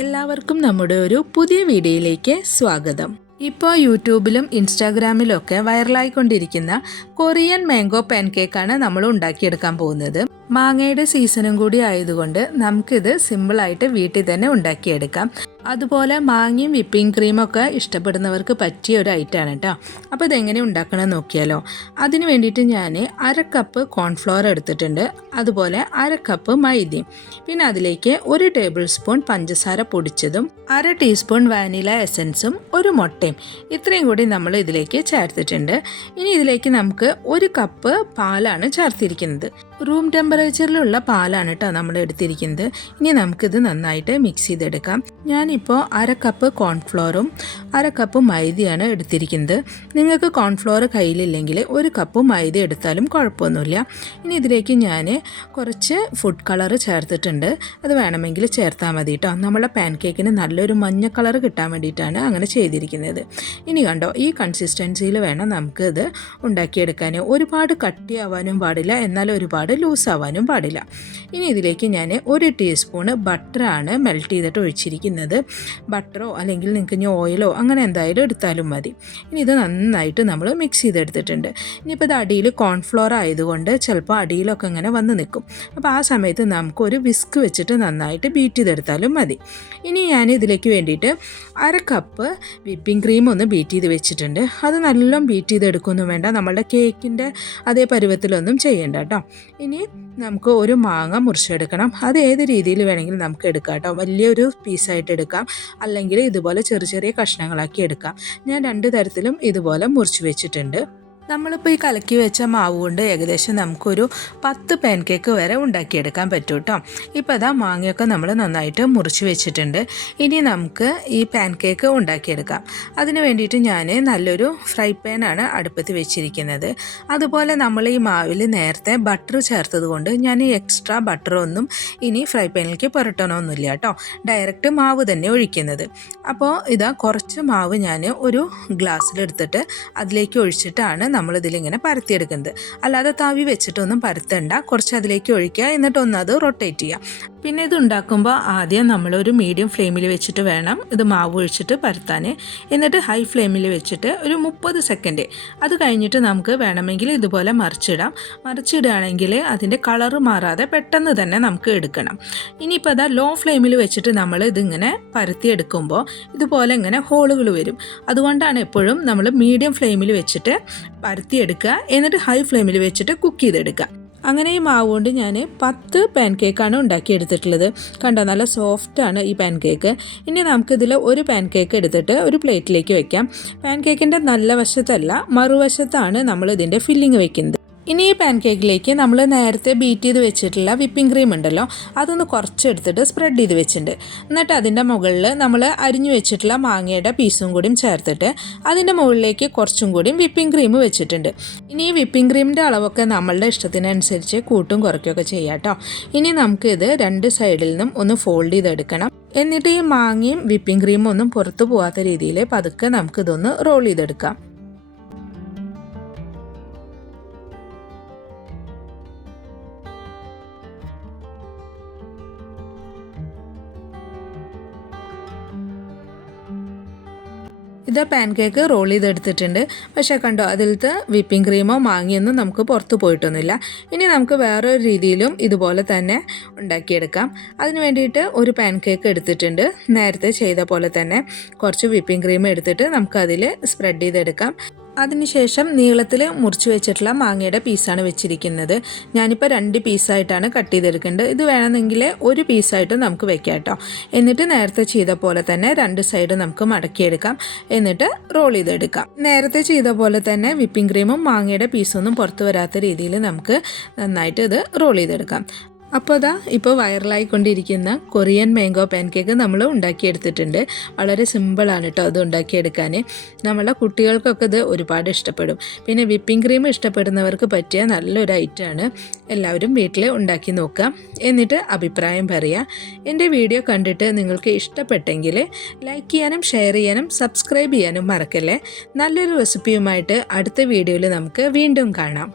എല്ലാവർക്കും നമ്മുടെ ഒരു പുതിയ വീഡിയോയിലേക്ക് സ്വാഗതം. ഇപ്പോൾ യൂട്യൂബിലും ഇൻസ്റ്റാഗ്രാമിലും ഒക്കെ വൈറലായിക്കൊണ്ടിരിക്കുന്ന കൊറിയൻ മാംഗോ പാൻകേക്കാണ് നമ്മൾ ഉണ്ടാക്കിയെടുക്കാൻ പോകുന്നത്. മാങ്ങയുടെ സീസണും കൂടി ആയതുകൊണ്ട് നമുക്കിത് സിമ്പിളായിട്ട് വീട്ടിൽ തന്നെ ഉണ്ടാക്കിയെടുക്കാം. അതുപോലെ മാങ്ങയും വിപ്പിംഗ് ക്രീമൊക്കെ ഇഷ്ടപ്പെടുന്നവർക്ക് പറ്റിയ ഒരു ഐറ്റമാണ് കേട്ടോ. അപ്പോൾ ഇതെങ്ങനെ ഉണ്ടാക്കണം നോക്കിയാലോ. അതിന് വേണ്ടിയിട്ട് ഞാൻ 1/2 കപ്പ് കോൺഫ്ലവർ എടുത്തിട്ടുണ്ട്, അതുപോലെ 1/2 കപ്പ് മൈദയും, പിന്നെ അതിലേക്ക് 1 ടേബിൾ സ്പൂൺ പഞ്ചസാര പൊടിച്ചതും 1/2 ടീസ്പൂൺ വാനില എസൻസും 1 മുട്ടയും ഇത്രയും കൂടി നമ്മൾ ഇതിലേക്ക് ചേർത്തിട്ടുണ്ട്. ഇനി ഇതിലേക്ക് നമുക്ക് 1 കപ്പ് പാലാണ് ചേർത്തിരിക്കുന്നത്. റൂം ടെമ്പറേച്ചറിലുള്ള പാലാണ് കേട്ടോ നമ്മൾ എടുത്തിരിക്കുന്നത്. ഇനി നമുക്കിത് നന്നായിട്ട് മിക്സ് ചെയ്തെടുക്കാം. ഞാനിപ്പോൾ 1/2 കപ്പ് കോൺഫ്ലോറും 1/2 കപ്പ് മൈദയാണ് എടുത്തിരിക്കുന്നത്. നിങ്ങൾക്ക് കോൺഫ്ലോർ കയ്യിലില്ലെങ്കിൽ 1 കപ്പ് മൈദ എടുത്താലും കുഴപ്പമൊന്നുമില്ല. ഇനി ഇതിലേക്ക് ഞാൻ കുറച്ച് ഫുഡ് കളർ ചേർത്തിട്ടുണ്ട്. അത് വേണമെങ്കിൽ ചേർത്താൽ മതി കേട്ടോ. നമ്മളെ പാൻ കേക്കിന് നല്ലൊരു മഞ്ഞ കളർ കിട്ടാൻ വേണ്ടിയിട്ടാണ് അങ്ങനെ ചെയ്തിരിക്കുന്നത്. ഇനി കണ്ടോ, ഈ കൺസിസ്റ്റൻസിയിൽ വേണം നമുക്കിത് ഉണ്ടാക്കിയെടുക്കാൻ. ഒരുപാട് കട്ടിയാവാനും പാടില്ല, എന്നാൽ ഒരുപാട് ലൂസ് ആവാനും പാടില്ല. ഇനി ഇതിലേക്ക് ഞാൻ 1 ടീസ്പൂണ് ബട്ടറാണ് മെൽറ്റ് ചെയ്തിട്ട് ഒഴിച്ചിരിക്കുന്നത്. ബട്ടറോ അല്ലെങ്കിൽ നിങ്ങൾക്ക് ഇനി ഓയിലോ അങ്ങനെ എന്തായാലും എടുത്താലും മതി. ഇനി ഇത് നന്നായിട്ട് നമ്മൾ മിക്സ് ചെയ്തെടുത്തിട്ടുണ്ട്. ഇനിയിപ്പോൾ ഇത് അടിയിൽ കോൺഫ്ലോർ ആയതുകൊണ്ട് ചിലപ്പോൾ അടിയിലൊക്കെ ഇങ്ങനെ വന്ന് നിൽക്കും. അപ്പോൾ ആ സമയത്ത് നമുക്കൊരു വിസ്ക് വെച്ചിട്ട് നന്നായിട്ട് ബീറ്റ് ചെയ്തെടുത്താലും മതി. ഇനി ഞാൻ ഇതിലേക്ക് വേണ്ടിയിട്ട് 1/2 കപ്പ് വിപ്പിംഗ് ക്രീം ഒന്ന് ബീറ്റ് ചെയ്ത് വെച്ചിട്ടുണ്ട്. അത് നല്ലോണം ബീറ്റ് ചെയ്തെടുക്കൊന്നും വേണ്ട, നമ്മളുടെ കേക്കിൻ്റെ അതേ പരുവത്തിലൊന്നും ചെയ്യേണ്ട കേട്ടോ. ഇനി നമുക്ക് ഒരു മാങ്ങ മുറിച്ചെടുക്കണം. അത് ഏത് രീതിയിൽ വേണമെങ്കിലും നമുക്ക് എടുക്കാം കേട്ടോ. വലിയൊരു പീസായിട്ട് എടുക്കാം, അല്ലെങ്കിൽ ഇതുപോലെ ചെറിയ ചെറിയ കഷ്ണങ്ങളാക്കി എടുക്കാം. ഞാൻ 2 തരത്തിലും ഇതുപോലെ മുറിച്ച് വെച്ചിട്ടുണ്ട്. നമ്മളിപ്പോൾ ഈ കലക്കി വെച്ച മാവ് കൊണ്ട് ഏകദേശം നമുക്കൊരു 10 പാൻ കേക്ക് വരെ ഉണ്ടാക്കിയെടുക്കാൻ പറ്റും കേട്ടോ. ഇപ്പോൾ അതാ മാങ്ങയൊക്കെ നമ്മൾ നന്നായിട്ട് മുറിച്ച് വെച്ചിട്ടുണ്ട്. ഇനി നമുക്ക് ഈ പാൻ കേക്ക് ഉണ്ടാക്കിയെടുക്കാം. അതിന് വേണ്ടിയിട്ട് ഞാൻ നല്ലൊരു ഫ്രൈ പാനാണ് അടുപ്പത്ത് വെച്ചിരിക്കുന്നത്. അതുപോലെ നമ്മൾ ഈ മാവിൽ നേരത്തെ ബട്ടർ ചേർത്തത് കൊണ്ട് ഞാൻ ഈ എക്സ്ട്രാ ബട്ടറൊന്നും ഇനി ഫ്രൈ പാനിലേക്ക് പുരട്ടണമൊന്നുമില്ല കേട്ടോ. ഡയറക്റ്റ് മാവ് തന്നെ ഒഴിക്കുന്നത്. അപ്പോൾ ഇതാ കുറച്ച് മാവ് ഞാൻ ഒരു ഗ്ലാസ്സിലെടുത്തിട്ട് അതിലേക്ക് ഒഴിച്ചിട്ടാണ് നമ്മളിതിലിങ്ങനെ പരത്തിയെടുക്കുന്നത്. അല്ലാതെ തവി വെച്ചിട്ടൊന്നും പരത്തണ്ട. കുറച്ച് അതിലേക്ക് ഒഴിക്കുക, എന്നിട്ടൊന്നത് റൊട്ടേറ്റ് ചെയ്യുക. പിന്നെ ഇത് ഉണ്ടാക്കുമ്പോൾ ആദ്യം നമ്മളൊരു മീഡിയം ഫ്ലെയിമിൽ വെച്ചിട്ട് വേണം ഇത് മാവ് ഒഴിച്ചിട്ട് പരത്താൻ. എന്നിട്ട് ഹൈ ഫ്ലെയിമിൽ വെച്ചിട്ട് ഒരു 30 സെക്കൻഡ്, അത് കഴിഞ്ഞിട്ട് നമുക്ക് വേണമെങ്കിൽ ഇതുപോലെ മറിച്ചിടുകയാണെങ്കിൽ അതിൻ്റെ കളറ് മാറാതെ പെട്ടെന്ന് തന്നെ നമുക്ക് എടുക്കണം. ഇനിയിപ്പോൾ അതാ ലോ ഫ്ലെയിമിൽ വെച്ചിട്ട് നമ്മൾ ഇതിങ്ങനെ പരത്തിയെടുക്കുമ്പോൾ ഇതുപോലെ ഇങ്ങനെ ഹോളുകൾ വരും. അതുകൊണ്ടാണ് എപ്പോഴും നമ്മൾ മീഡിയം ഫ്ലെയിമിൽ വെച്ചിട്ട് പരത്തിയെടുക്കുക, എന്നിട്ട് ഹൈ ഫ്ലെയിമിൽ വെച്ചിട്ട് കുക്ക് ചെയ്തെടുക്കുക. അങ്ങനെ ഈ മാവ് കൊണ്ട് ഞാൻ 10 പാൻ കേക്കാണ് ഉണ്ടാക്കിയെടുത്തിട്ടുള്ളത്. കണ്ടോ, നല്ല സോഫ്റ്റാണ് ഈ പാൻ കേക്ക്. ഇനി നമുക്കിതിൽ ഒരു പാൻ കേക്ക് എടുത്തിട്ട് ഒരു പ്ലേറ്റിലേക്ക് വെക്കാം. പാൻ കേക്കിൻ്റെ നല്ല വശത്തല്ല, മറുവശത്താണ് നമ്മൾ ഇതിൻ്റെ ഫില്ലിങ് വെക്കുന്നത്. ഇനി ഈ പാൻ കേക്കിലേക്ക് നമ്മൾ നേരത്തെ ബീറ്റ് ചെയ്ത് വെച്ചിട്ടുള്ള വിപ്പിംഗ് ക്രീം ഉണ്ടല്ലോ, അതൊന്ന് കുറച്ചെടുത്തിട്ട് സ്പ്രെഡ് ചെയ്ത് വെച്ചിട്ടുണ്ട്. എന്നിട്ട് അതിൻ്റെ മുകളിൽ നമ്മൾ അരിഞ്ഞു വെച്ചിട്ടുള്ള മാങ്ങയുടെ പീസും കൂടിയും ചേർത്തിട്ട് അതിൻ്റെ മുകളിലേക്ക് കുറച്ചും കൂടിയും വിപ്പിംഗ് ക്രീം വെച്ചിട്ടുണ്ട്. ഇനി ഈ വിപ്പിംഗ് ക്രീമിൻ്റെ അളവൊക്കെ നമ്മളുടെ ഇഷ്ടത്തിനനുസരിച്ച് കൂട്ടും കുറയ്ക്കുകയൊക്കെ ചെയ്യാം കേട്ടോ. ഇനി നമുക്ക് ഇത് 2 സൈഡിൽ നിന്നും ഒന്ന് ഫോൾഡ് ചെയ്തെടുക്കണം. എന്നിട്ട് ഈ മാങ്ങയും വിപ്പിംഗ് ക്രീമും ഒന്നും പുറത്തു പോകാത്ത രീതിയിൽ പതുക്കെ നമുക്കിതൊന്ന് റോൾ ചെയ്തെടുക്കാം. ഇത് പാൻ കേക്ക് റോൾ ചെയ്തെടുത്തിട്ടുണ്ട്. പക്ഷേ കണ്ടോ, അതിലത്തെ വിപ്പിംഗ് ക്രീമോ മാങ്ങയൊന്നും നമുക്ക് പുറത്ത് പോയിട്ടൊന്നുമില്ല. ഇനി നമുക്ക് വേറൊരു രീതിയിലും ഇതുപോലെ തന്നെ ഉണ്ടാക്കിയെടുക്കാം. അതിന് വേണ്ടിയിട്ട് ഒരു പാൻ കേക്ക് എടുത്തിട്ടുണ്ട്. നേരത്തെ ചെയ്ത പോലെ തന്നെ കുറച്ച് വിപ്പിംഗ് ക്രീം എടുത്തിട്ട് നമുക്കതിൽ സ്പ്രെഡ് ചെയ്തെടുക്കാം. അതിനുശേഷം നീളത്തിൽ മുറിച്ച് വെച്ചിട്ടുള്ള മാങ്ങയുടെ പീസാണ് വെച്ചിരിക്കുന്നത്. ഞാനിപ്പോൾ 2 പീസായിട്ടാണ് കട്ട് ചെയ്തെടുക്കേണ്ടത്. ഇത് വേണമെങ്കിൽ 1 പീസായിട്ട് നമുക്ക് വെക്കാം കേട്ടോ. എന്നിട്ട് നേരത്തെ ചെയ്ത പോലെ തന്നെ 2 സൈഡ് നമുക്ക് മടക്കിയെടുക്കാം. എന്നിട്ട് റോൾ ചെയ്തെടുക്കാം. നേരത്തെ ചെയ്ത പോലെ തന്നെ വിപ്പിംഗ് ക്രീമും മാങ്ങയുടെ പീസൊന്നും പുറത്ത് വരാത്ത രീതിയിൽ നമുക്ക് നന്നായിട്ട് ഇത് റോൾ ചെയ്തെടുക്കാം. അപ്പോൾ ഇപ്പോൾ വൈറലായിക്കൊണ്ടിരിക്കുന്ന കൊറിയൻ മാംഗോ പാൻ കേക്ക് നമ്മൾ ഉണ്ടാക്കിയെടുത്തിട്ടുണ്ട്. വളരെ സിമ്പിളാണ് കേട്ടോ അത് ഉണ്ടാക്കിയെടുക്കാൻ. നമ്മളെ കുട്ടികൾക്കൊക്കെ ഇത് ഒരുപാട് ഇഷ്ടപ്പെടും. പിന്നെ വിപ്പിംഗ് ക്രീം ഇഷ്ടപ്പെടുന്നവർക്ക് പറ്റിയ നല്ലൊരു ഐറ്റമാണ്. എല്ലാവരും വീട്ടിൽ ഉണ്ടാക്കി നോക്കുക, എന്നിട്ട് അഭിപ്രായം പറയുക. എൻ്റെ വീഡിയോ കണ്ടിട്ട് നിങ്ങൾക്ക് ഇഷ്ടപ്പെട്ടെങ്കിൽ ലൈക്ക് ചെയ്യാനും ഷെയർ ചെയ്യാനും സബ്സ്ക്രൈബ് ചെയ്യാനും മറക്കല്ലേ. നല്ലൊരു റെസിപ്പിയുമായിട്ട് അടുത്ത വീഡിയോയിൽ നമുക്ക് വീണ്ടും കാണാം.